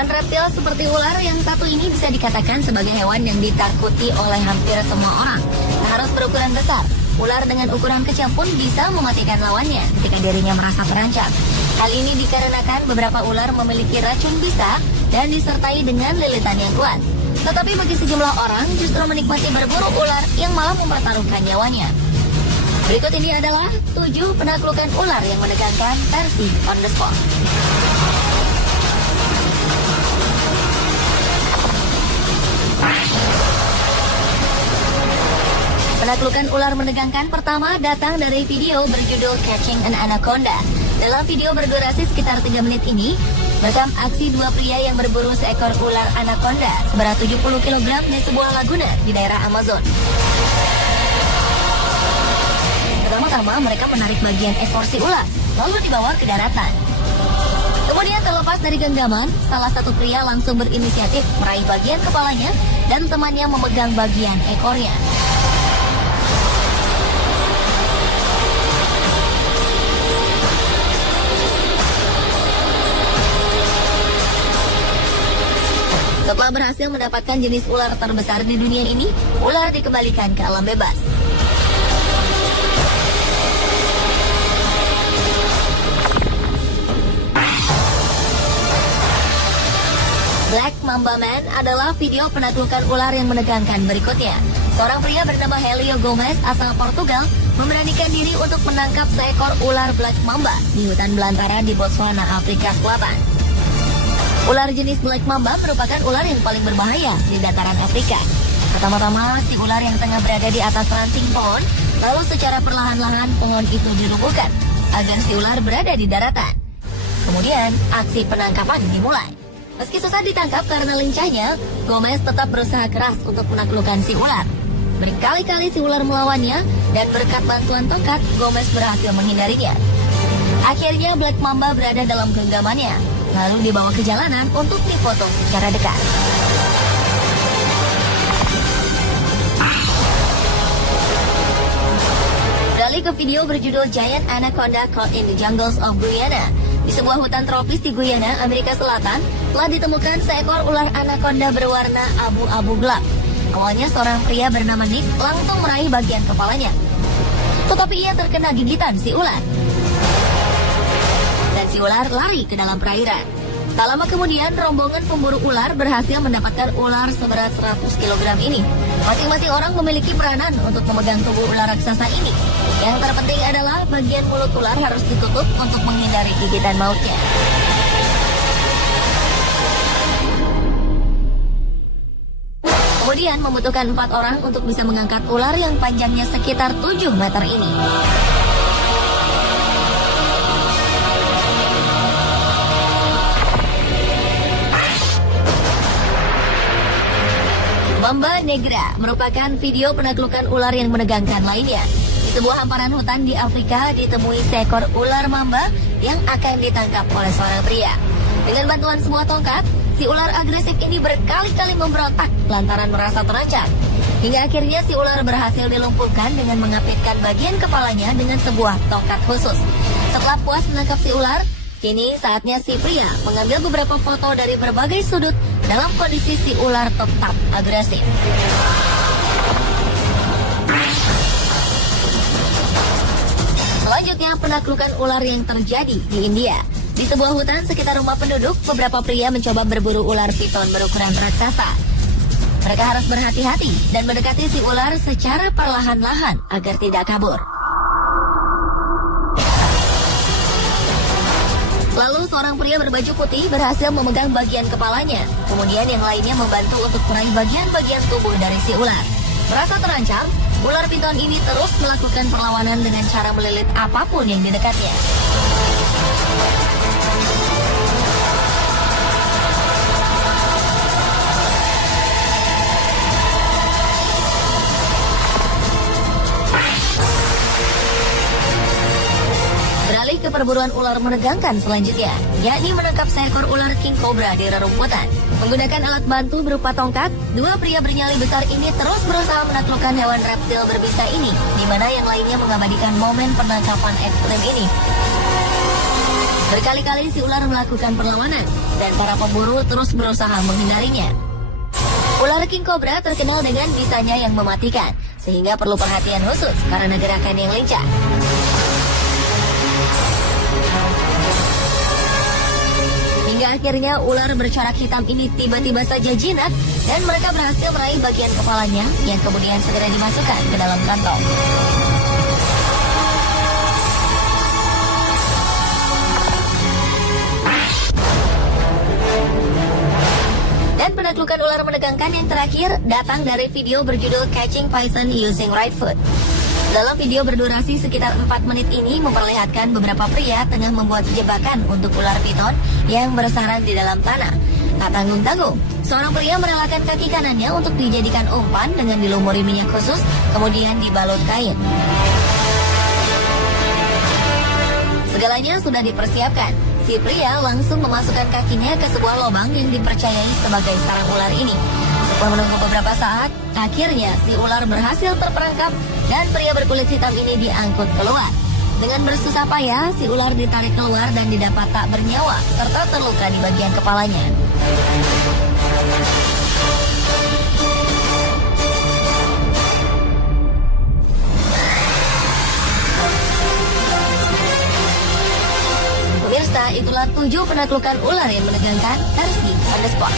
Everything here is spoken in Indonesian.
Hewan reptil seperti ular yang satu ini bisa dikatakan sebagai hewan yang ditakuti oleh hampir semua orang. Tak harus berukuran besar, ular dengan ukuran kecil pun bisa mematikan lawannya ketika dirinya merasa terancam. Hal ini dikarenakan beberapa ular memiliki racun bisa dan disertai dengan lilitan yang kuat. Tetapi bagi sejumlah orang justru menikmati berburu ular yang malah mempertaruhkan nyawanya. Berikut ini adalah 7 penaklukan ular yang menegangkan versi on the spot. Penaklukan ular menegangkan pertama datang dari video berjudul Catching an Anaconda. Dalam video berdurasi sekitar 3 menit ini, merekam aksi 2 pria yang berburu seekor ular anaconda seberat 70 kg di sebuah laguna di daerah Amazon. Pertama-tama mereka menarik bagian ekor si ular, lalu dibawa ke daratan. Kemudian terlepas dari genggaman, salah satu pria langsung berinisiatif meraih bagian kepalanya dan temannya memegang bagian ekornya. Setelah berhasil mendapatkan jenis ular terbesar di dunia ini, ular dikembalikan ke alam bebas. Black Mamba Man adalah video penaklukan ular yang menegangkan berikutnya. Seorang pria bernama Helio Gomes asal Portugal memberanikan diri untuk menangkap seekor ular Black Mamba di hutan belantara di Botswana, Afrika Selatan. Ular jenis Black Mamba merupakan ular yang paling berbahaya di dataran Afrika. Pertama-tama, si ular yang tengah berada di atas ranting pohon, lalu secara perlahan-lahan pohon itu dirobohkan agar si ular berada di daratan. Kemudian, aksi penangkapan dimulai. Meski susah ditangkap karena lincahnya, Gomez tetap berusaha keras untuk menaklukkan si ular. Berkali-kali si ular melawannya, dan berkat bantuan tongkat, Gomez berhasil menghindarinya. Akhirnya Black Mamba berada dalam genggamannya, lalu dibawa ke jalanan untuk difoto secara dekat. Beralih ke video berjudul Giant Anaconda Caught in the Jungles of Guyana. Di sebuah hutan tropis di Guyana, Amerika Selatan, telah ditemukan seekor ular anaconda berwarna abu-abu gelap. Awalnya seorang pria bernama Nick langsung meraih bagian kepalanya. Tetapi ia terkena gigitan si ular. Dan si ular lari ke dalam perairan. Tak lama kemudian, rombongan pemburu ular berhasil mendapatkan ular seberat 100 kg ini. Masing-masing orang memiliki peranan untuk memegang tubuh ular raksasa ini. Yang terpenting adalah bagian mulut ular harus ditutup untuk menghindari gigitan mautnya. Kemudian membutuhkan 4 orang untuk bisa mengangkat ular yang panjangnya sekitar 7 meter ini. Mamba Negra merupakan video penaklukan ular yang menegangkan lainnya. Di sebuah hamparan hutan di Afrika ditemui seekor ular mamba yang akan ditangkap oleh seorang pria. Dengan bantuan sebuah tongkat, si ular agresif ini berkali-kali memberontak lantaran merasa terancam. Hingga akhirnya si ular berhasil dilumpuhkan dengan mengapitkan bagian kepalanya dengan sebuah tongkat khusus. Setelah puas menangkap si ular, kini saatnya si pria mengambil beberapa foto dari berbagai sudut dalam kondisi si ular tetap agresif. Selanjutnya, penaklukan ular yang terjadi di India. Di sebuah hutan sekitar rumah penduduk, beberapa pria mencoba berburu ular piton berukuran raksasa. Mereka harus berhati-hati dan mendekati si ular secara perlahan-lahan agar tidak kabur. Lalu seorang pria berbaju putih berhasil memegang bagian kepalanya. Kemudian yang lainnya membantu untuk meraih bagian-bagian tubuh dari si ular. Merasa terancam, ular piton ini terus melakukan perlawanan dengan cara melilit apapun yang didekatnya. Beralih ke perburuan ular menegangkan selanjutnya, yakni menangkap seekor ular king cobra di rerumputan. Menggunakan alat bantu berupa tongkat, 2 pria bernyali besar ini terus berusaha menaklukkan hewan reptil berbisa ini, di mana yang lainnya mengabadikan momen penangkapan ekstrem ini. Berkali-kali si ular melakukan perlawanan dan para pemburu terus berusaha menghindarinya. Ular king cobra terkenal dengan bisanya yang mematikan, sehingga perlu perhatian khusus karena gerakan yang lincah. Hingga akhirnya ular bercorak hitam ini tiba-tiba saja jinak dan mereka berhasil meraih bagian kepalanya yang kemudian segera dimasukkan ke dalam kantong. Dan penaklukan ular menegangkan yang terakhir datang dari video berjudul Catching Python Using Right Foot. Dalam video berdurasi sekitar 4 menit ini memperlihatkan beberapa pria tengah membuat jebakan untuk ular piton yang bersarang di dalam tanah. Tak tanggung-tanggung, seorang pria merelakan kaki kanannya untuk dijadikan umpan dengan dilumuri minyak khusus, kemudian dibalut kain. Segalanya sudah dipersiapkan. Si pria langsung memasukkan kakinya ke sebuah lubang yang dipercayai sebagai sarang ular ini. Setelah menunggu beberapa saat, akhirnya si ular berhasil terperangkap dan pria berkulit hitam ini diangkut keluar. Dengan bersusah payah, si ular ditarik keluar dan didapat tak bernyawa serta terluka di bagian kepalanya. Pemirsa, itulah 7 penaklukan ular yang menegangkan versi On The Spot.